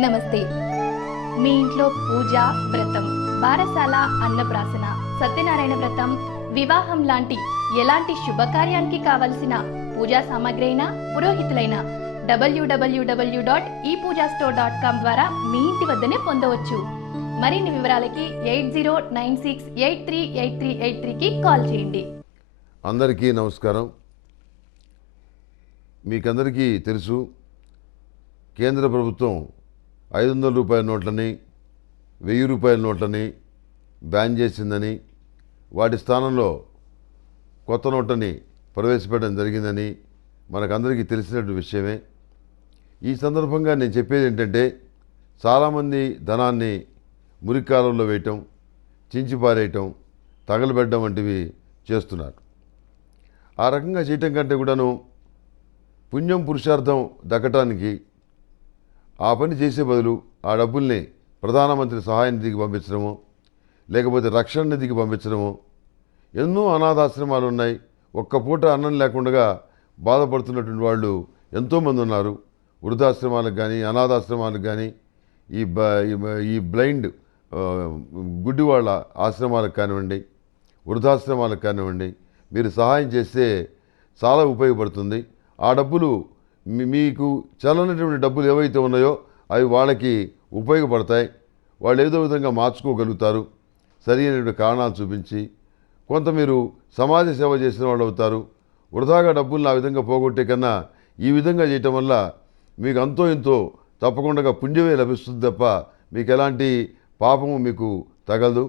నమస్తే. మీ ఇంట్లో పూజ, వ్రతం, బారసాల, అన్నప్రాసన, సత్యనారాయణ వ్రతం, వివాహం లాంటి ఎలాంటి శుభకార్యానికి కావలసిన పూజా సామాగ్రి అయినా పురోహితులైన www.epoojastore.com ద్వారా మీ ఇంటి వద్దనే పొందవచ్చు. మరిన్ని వివరాలకి 8096838383కి కాల్ చేయండి. అందరికీ నమస్కారం. మీకందరికీ తెలుసు, కేంద్ర ప్రభుత్వం 500 రూపాయల నోట్లని 1000 రూపాయల నోట్లని బ్యాన్ చేసిందని, వాటి స్థానంలో కొత్త నోట్లని ప్రవేశపెట్టడం జరిగిందని మనకందరికీ తెలిసినటువంటి విషయమే. ఈ సందర్భంగా నేను చెప్పేది ఏంటంటే, చాలామంది ధనాన్ని మురికాలంలో వేయటం, చించిపారేయటం, తగలబెట్టడం వంటివి చేస్తున్నారు. ఆ రకంగా చేయటం కంటే కూడాను పుణ్యం పురుషార్థం దక్కటానికి ఆ పని చేసే బదులు ఆ డబ్బుల్ని ప్రధానమంత్రి సహాయ నిధికి పంపించడము, లేకపోతే రక్షణ నిధికి పంపించడము. ఎన్నో అనాథాశ్రమాలు ఉన్నాయి. ఒక్క పూట అన్నం లేకుండా బాధపడుతున్నటువంటి వాళ్ళు ఎంతోమంది ఉన్నారు. వృద్ధాశ్రమాలకు కానీ, అనాథాశ్రమాలకు కానీ, ఈ బ్లైండ్ గుడ్డి వాళ్ళ ఆశ్రమాలకు కానివ్వండి, వృద్ధాశ్రమాలకు కానివ్వండి, మీరు సహాయం చేస్తే చాలా ఉపయోగపడుతుంది. ఆ డబ్బులు మీకు చల్లనటువంటి డబ్బులు ఏవైతే ఉన్నాయో అవి వాళ్ళకి ఉపయోగపడతాయి. వాళ్ళు ఏదో విధంగా మార్చుకోగలుగుతారు. సరి అయినటువంటి కారణాలు చూపించి కొంత మీరు సమాజ సేవ చేసిన వాళ్ళు అవుతారు. వృధాగా డబ్బులను ఆ విధంగా పోగొట్టే కన్నా ఈ విధంగా చేయటం వల్ల మీకు అంతో ఇంతో తప్పకుండా పుణ్యమే లభిస్తుంది తప్ప మీకు ఎలాంటి పాపము మీకు తగలదు.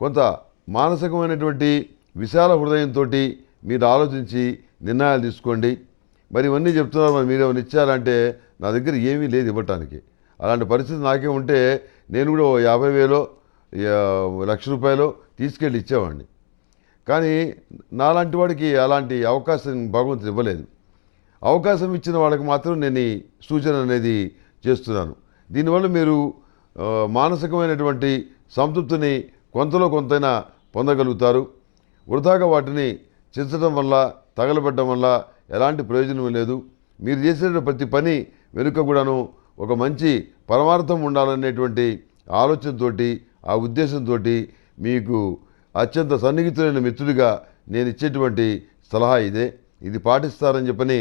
కొంత మానసికమైనటువంటి విశాల హృదయంతో మీరు ఆలోచించి నిర్ణయాలు తీసుకోండి. మరి ఇవన్నీ చెప్తున్నారు, మరి మీరేమైనా ఇచ్చారంటే నా దగ్గర ఏమీ లేదు ఇవ్వటానికి. అలాంటి పరిస్థితి నాకే ఉంటే నేను కూడా 50,000 1,00,000 తీసుకెళ్ళి ఇచ్చేవాడిని. కానీ నాలాంటి వాడికి అలాంటి అవకాశం భగవంతుడు ఇవ్వలేదు. అవకాశం ఇచ్చిన వాళ్ళకి మాత్రం నేను ఈ సూచన అనేది చేస్తున్నాను. దీనివల్ల మీరు మానసికమైనటువంటి సంతృప్తిని కొంతలో కొంతైనా పొందగలుగుతారు. వృధాగా వాటిని చించడం వల్ల, తగలబెట్టడం వల్ల ఎలాంటి ప్రయోజనం లేదు. మీరు చేసే ప్రతి పని వెనుక కూడాను ఒక మంచి పరమార్థం ఉండాలనేటువంటి ఆలోచనతోటి, ఆ ఉద్దేశంతో మీకు అత్యంత సన్నిహితులైన మిత్రుడిగా నేను ఇచ్చేటువంటి సలహా ఇదే. ఇది పాటిస్తారని చెప్పని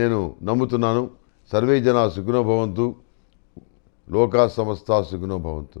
నేను నమ్ముతున్నాను. సర్వే జనా సుఖినో భవంతు, లోకా సమస్తా సుఖినో భవంతు.